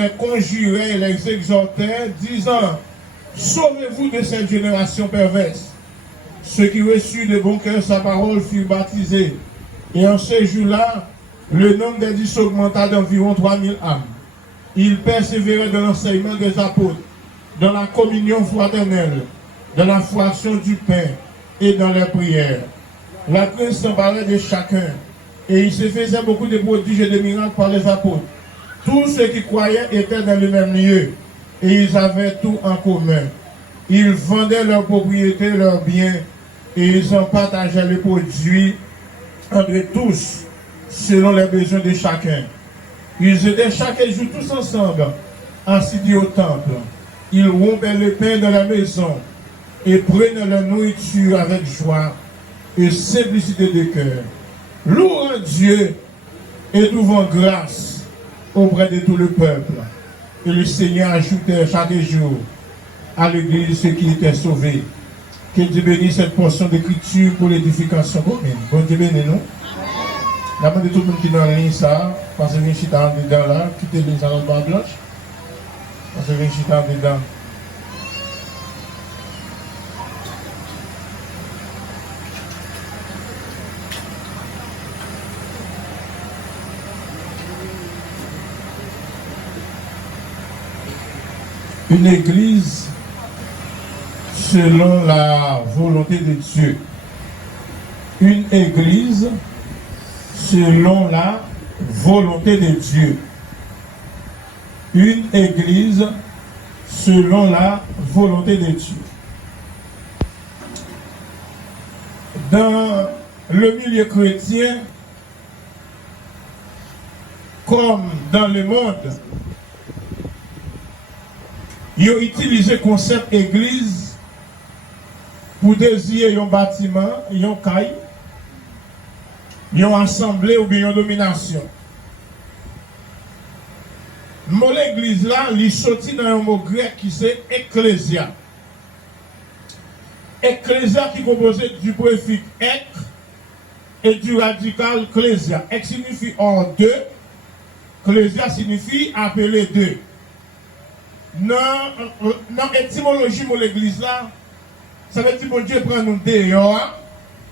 les conjurait et les exhortait, disant, sauvez-vous de cette génération perverse. Ceux qui reçurent de bon cœur sa parole furent baptisés. Et en ce jour-là, le nombre des 10 augmenta d'environ 3000 âmes. Ils persévéraient dans l'enseignement des apôtres, dans la communion fraternelle, dans la fraction du pain et dans les prières. La grâce s'emparait de chacun, et il se faisait beaucoup de prodiges et de miracles par les apôtres. Tous ceux qui croyaient étaient dans le même lieu, et ils avaient tout en commun. Ils vendaient leurs propriétés, leurs biens, et ils en partageaient les produits entre tous, selon les besoins de chacun. Ils étaient chaque jour tous ensemble, assidus au temple. Ils rompaient le pain dans la maison et prenaient leur nourriture avec joie et simplicité de cœur, louant Dieu et trouvant grâce auprès de tout le peuple. Et le Seigneur ajoutait chaque jour à l'église ceux qui étaient sauvés. Que Dieu bénisse cette portion d'écriture pour l'édification commune. Bon Dieu bénisse nous. La main de tout le monde qui est dans la ligne, ça, parce que je suis dans dedans là, quittez les lignes à l'autre bord blanche. Parce que je suis dans dedans. Une église selon la volonté de Dieu. Une église selon la volonté de Dieu. Une église selon la volonté de Dieu. Dans le milieu chrétien, comme dans le monde, ils ont utilisé le concept église pour désigner un bâtiment, un caille, une assemblée ou bien une domination. Mon église là, il sorti dans un mot grec qui c'est ecclésia. Ecclésia qui est composé du préfixe ek et du radical clésia. Ek signifie hors deux, clésia signifie appeler deux. Dans l'étymologie de l'église là, ça veut dire que Dieu prend nous dehors,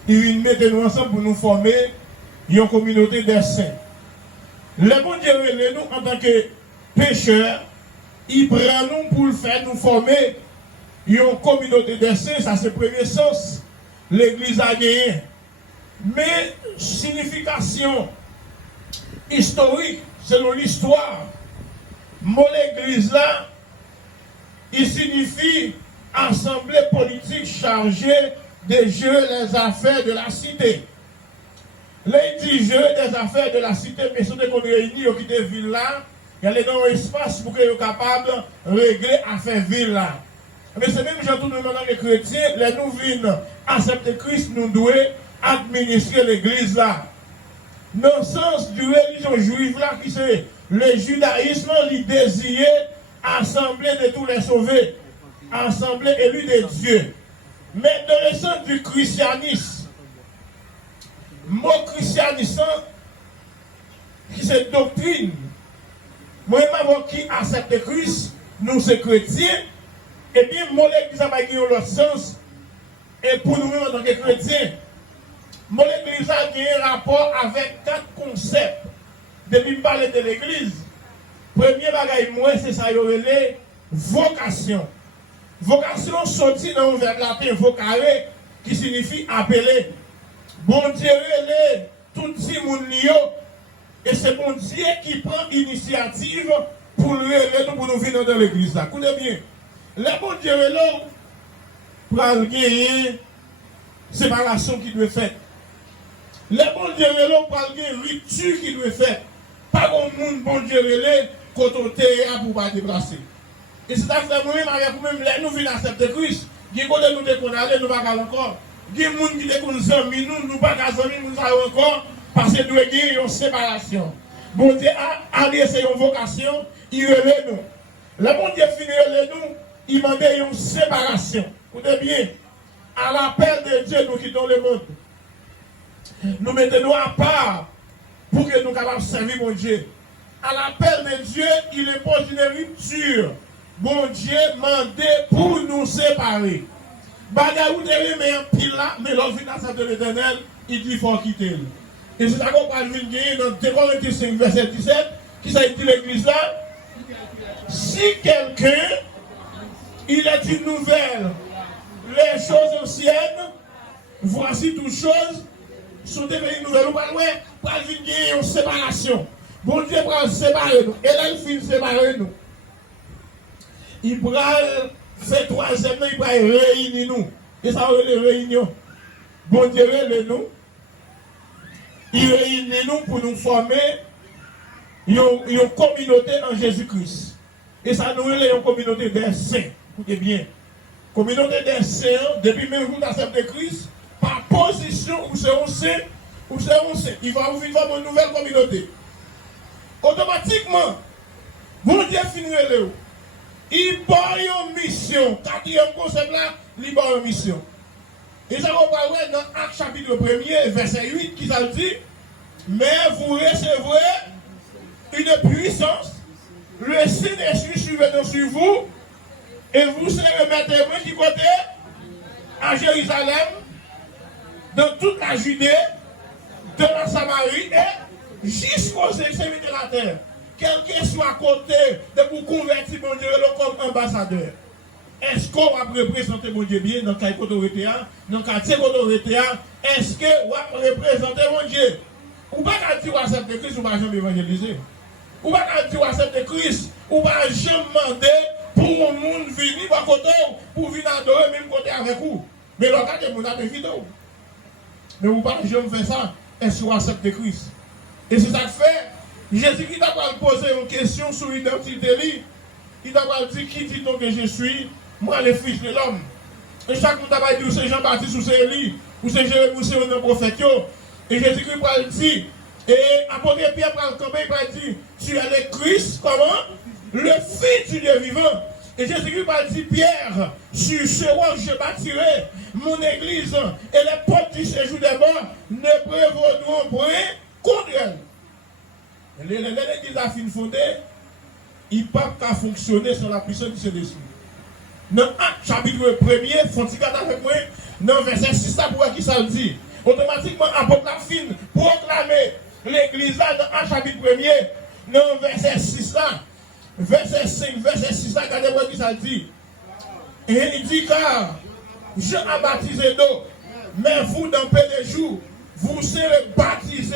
il met nous ensemble pour nous former une communauté des saints. Le bon Dieu nous en tant que pécheurs, il prend nous pour le faire nous former une communauté des saints, ça c'est le premier sens. L'église a gagné. Mais signification historique, selon l'histoire, mon église là, il signifie assemblée politique chargée de gérer les affaires de la cité. Les dit gérer des affaires de la cité, mais si on réunit, on quitte la ville là, il y a dans l'espace pour qu'ils soient capables de régler affaires ville là. Mais c'est même gens tout le monde les chrétiens, les nous venons accepter Christ, nous devons administrer l'église là. Dans le sens du religion juive là, qui c'est le judaïsme, il désirait assemblée de tous les sauvés, assemblée élue de Dieu. Mais dans le sens du christianisme, mot christianisme, qui c'est doctrine, moi qui accepte Christ, nous c'est chrétiens, et bien mon église a gagné l'autre sens, et pour nous en tant que chrétiens, mon église a gagné un rapport avec 4 concepts. Depuis que je parle de l'église, premier bagage, moi, c'est ça, il y a vocation. Vocation sortie dans le verbe latin, vocare, qui signifie appeler. Bon Dieu, tout le monde, et c'est bon Dieu qui prend l'initiative pour nous venir dans l'église. Écoutez bien, le bon Dieu, pour gagner séparation qui doit être faite. Le bon Dieu, pour gagner rupture qui doit être faite. Pas comme monde bon Dieu quand on est pour pas déplacer. Et c'est à dire que nous-mêmes, nous venons accepter Christ. Il y a des gens qui nous aller, nous ne pas encore. Il y a des gens qui nous amis, nous ne pas nous allons encore parce que nous avons une séparation. Bon Dieu a laissé une vocation, il relève nous. Le bon Dieu finit nous, il demande une séparation. Écoutez bien, à l'appel de Dieu, nous quittons le monde. Nous mettons à part pour que nous capables de servir mon Dieu. à l'appel de Dieu, il impose une rupture. Bon Dieu mandé pour nous séparer. Bagarou de mais un pile là, mais l'homme vient à de l'Éternel, il dit qu'il faut quitter. Et c'est ça qu'on va venir dans 2 Corinthiens 5, verset 17, qui ça dit l'église là. Si quelqu'un, il est une nouvelle, les choses anciennes, voici toutes choses, sont devenues nouvelles. On va venir une séparation. Bon Dieu va séparer nous. Et là, il finit séparer nous. Il va faire 3e, il va réunir nous. Et ça va les réunions. Bon Dieu, réunit nous. Il réunit nous pour nous former une communauté en Jésus-Christ. Et ça nous réunit une communauté des saints. Écoutez bien. Communauté des saints, depuis même vous d'accepter Christ, par position, où c'est un saint, où c'est un saint. Il va ouvrir une nouvelle communauté. Automatiquement, bon Dieu finit le. Il part une mission. 4e concept là, il part une mission. Et ça va voir dans Actes chapitre 1er, verset 8, qui ça dit, mais vous recevrez une puissance, le Saint-Esprit survenant sur vous, et vous serez mes témoins qui côté à Jérusalem, dans toute la Judée, de la Samarie et jusqu'aux extrémités de la terre. Quel que soit côté de vous convertir, mon Dieu, comme ambassadeur. Est-ce qu'on va représenter mon Dieu bien dans le quartier autorité, dans le quartier autorité? Est-ce que on va représenter mon Dieu? Ou pas quand tu acceptes Christ, ou pas jamais évangéliser? Ou pas quand tu acceptes Christ, ou pas jamais demander pour un monde venir par côté, pour venir adorer même côté avec vous? Mais le cas de mon ami vidéo. Mais vous pas jamais faire ça. Est-ce que vous acceptez Christ? Et c'est ça que fait. Jésus-Christ a pas posé une question sur l'identité. Il a pas dit qui dit donc que je suis? Moi, le fils de l'homme. Et chaque monde a dit ou c'est Jean-Baptiste, ou c'est Élie, ou c'est Jérémie, ou c'est un prophète. Et Jésus-Christ a dit, et apôtre Pierre a dit, tu es le Christ, comment? Le Fils du Dieu vivant. Et Jésus-Christ a dit, Pierre, sur ce roc je bâtirai mon église, et les portes du séjour des morts ne prévaudront point contre elle. L'église a fini fondée, il ne peut pas fonctionner sur la puissance du Saint-Esprit. Dans Actes chapitre 1er, faut-il avec moi, dans verset 6, ça pour qui ça le dit. Automatiquement, apôtre fin proclamer l'église là, dans Actes chapitre 1er, dans verset 6 là, verset 5, verset 6 là, regardez-moi qui ça le dit. Et il dit car Jean a baptisé d'eau, mais vous, dans peu de jours, vous serez baptisés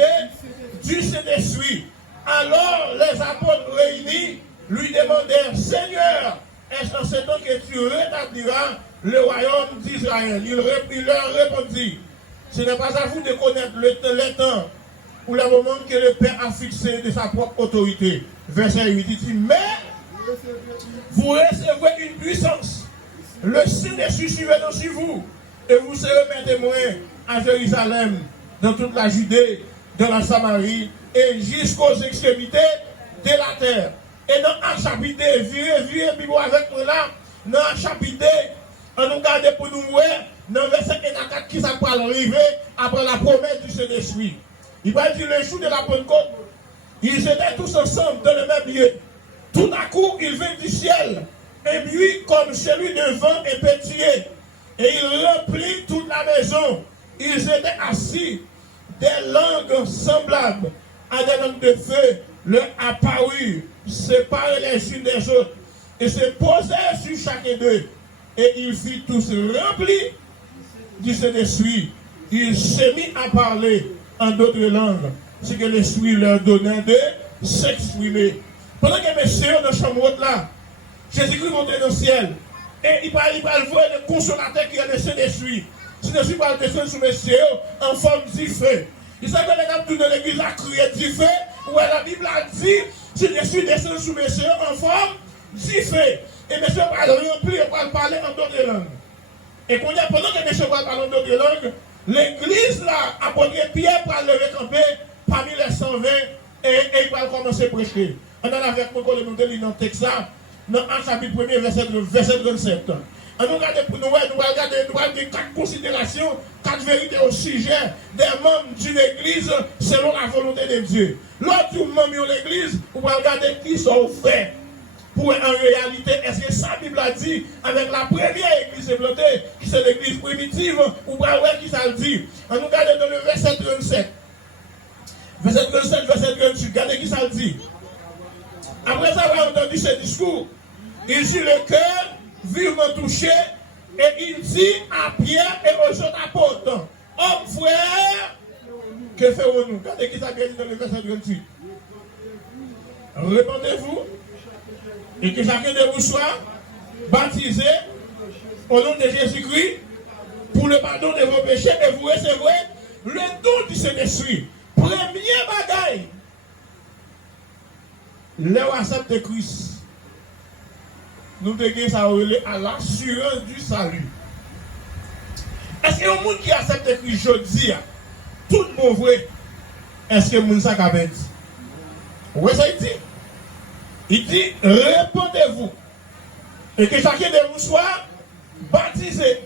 du Saint-Esprit. Alors les apôtres réunis lui demandèrent, Seigneur, est-ce en ce temps que tu rétabliras le royaume d'Israël? Il leur répondit, ce n'est pas à vous de connaître le temps ou le moment que le Père a fixé de sa propre autorité. Verset 8, il dit, mais vous recevrez une puissance. Le Saint-Esprit survenant sur vous, et vous serez mes témoins à Jérusalem, dans toute la Judée, dans la Samarie, et jusqu'aux extrémités de la terre. Et dans un chapitre, virez Bible avec moi là, dans un chapitre, on nous garde pour nous voir, dans verset 1 à 4, qui ça va arriver après la promesse du Saint-Esprit. Il va dire le jour de la Pentecôte, ils étaient tous ensemble dans le même lieu. Tout à coup, il vint du ciel, un bruit comme celui d'un vent épertué, et il remplit toute la maison. Ils étaient assis, des langues semblables à des langues de feu leur apparurent, séparés les unes des autres, et se posèrent sur chacun d'eux. Et ils furent tous remplis du Saint-Esprit. Ils se mirent à parler en d'autres langues, ce que l'Esprit leur donnait de s'exprimer. Pendant que messieurs dans la chambre là, Jésus-Christ montait dans le ciel, et il va voir le consolateur qui est le Saint-Esprit. Saint-Esprit va descendre sur messieurs en forme d'ifé. Il s'agit de de l'église a crié d'ifé, où la Bible a dit, Saint-Esprit descend sur messieurs en forme d'ifé. Et messieurs va remplir, va parler en d'autres langues. Et pendant que messieurs va parler en d'autres langues, l'église là, apôtre Pierre va lever camper parmi les 120 et il va commencer à prêcher. On a avec moi qu'on nous dit dans le texte là, dans un chapitre 1er, verset 37. nous regardons pour nous regarder 4 considérations, 4 vérités au sujet des membres d'une église selon la volonté de Dieu. Lorsque vous membres de l'église, vous pouvez regarder qui sont faits. Pour en réalité, est-ce que ça Bible a dit avec la première église implantée, qui c'est l'église primitive, ou pas ouais qui ça le dit? On nous regarde dans le verset 37. Verset 37, verset 38, regardez qui ça le dit. Après avoir entendu ce discours, il eut le cœur vivement touché et il dit à Pierre et aux autres apôtres, hommes frères, que ferons-nous? Regardez qui ça dit dans le verset 38. Répondez-vous et que chacun de vous soit baptisé au nom de Jésus-Christ pour le pardon de vos péchés et vous recevrez le don du Saint-Esprit. Premier bagaille, leur accepte Christ. Nous devons ça à l'assurance du salut. Est-ce que le monde qui accepte Christ aujourd'hui, tout le monde vrai, est-ce que le monde ça dit? Oui, ça dit. Il dit, répondez-vous et que chacun de vous soit baptisé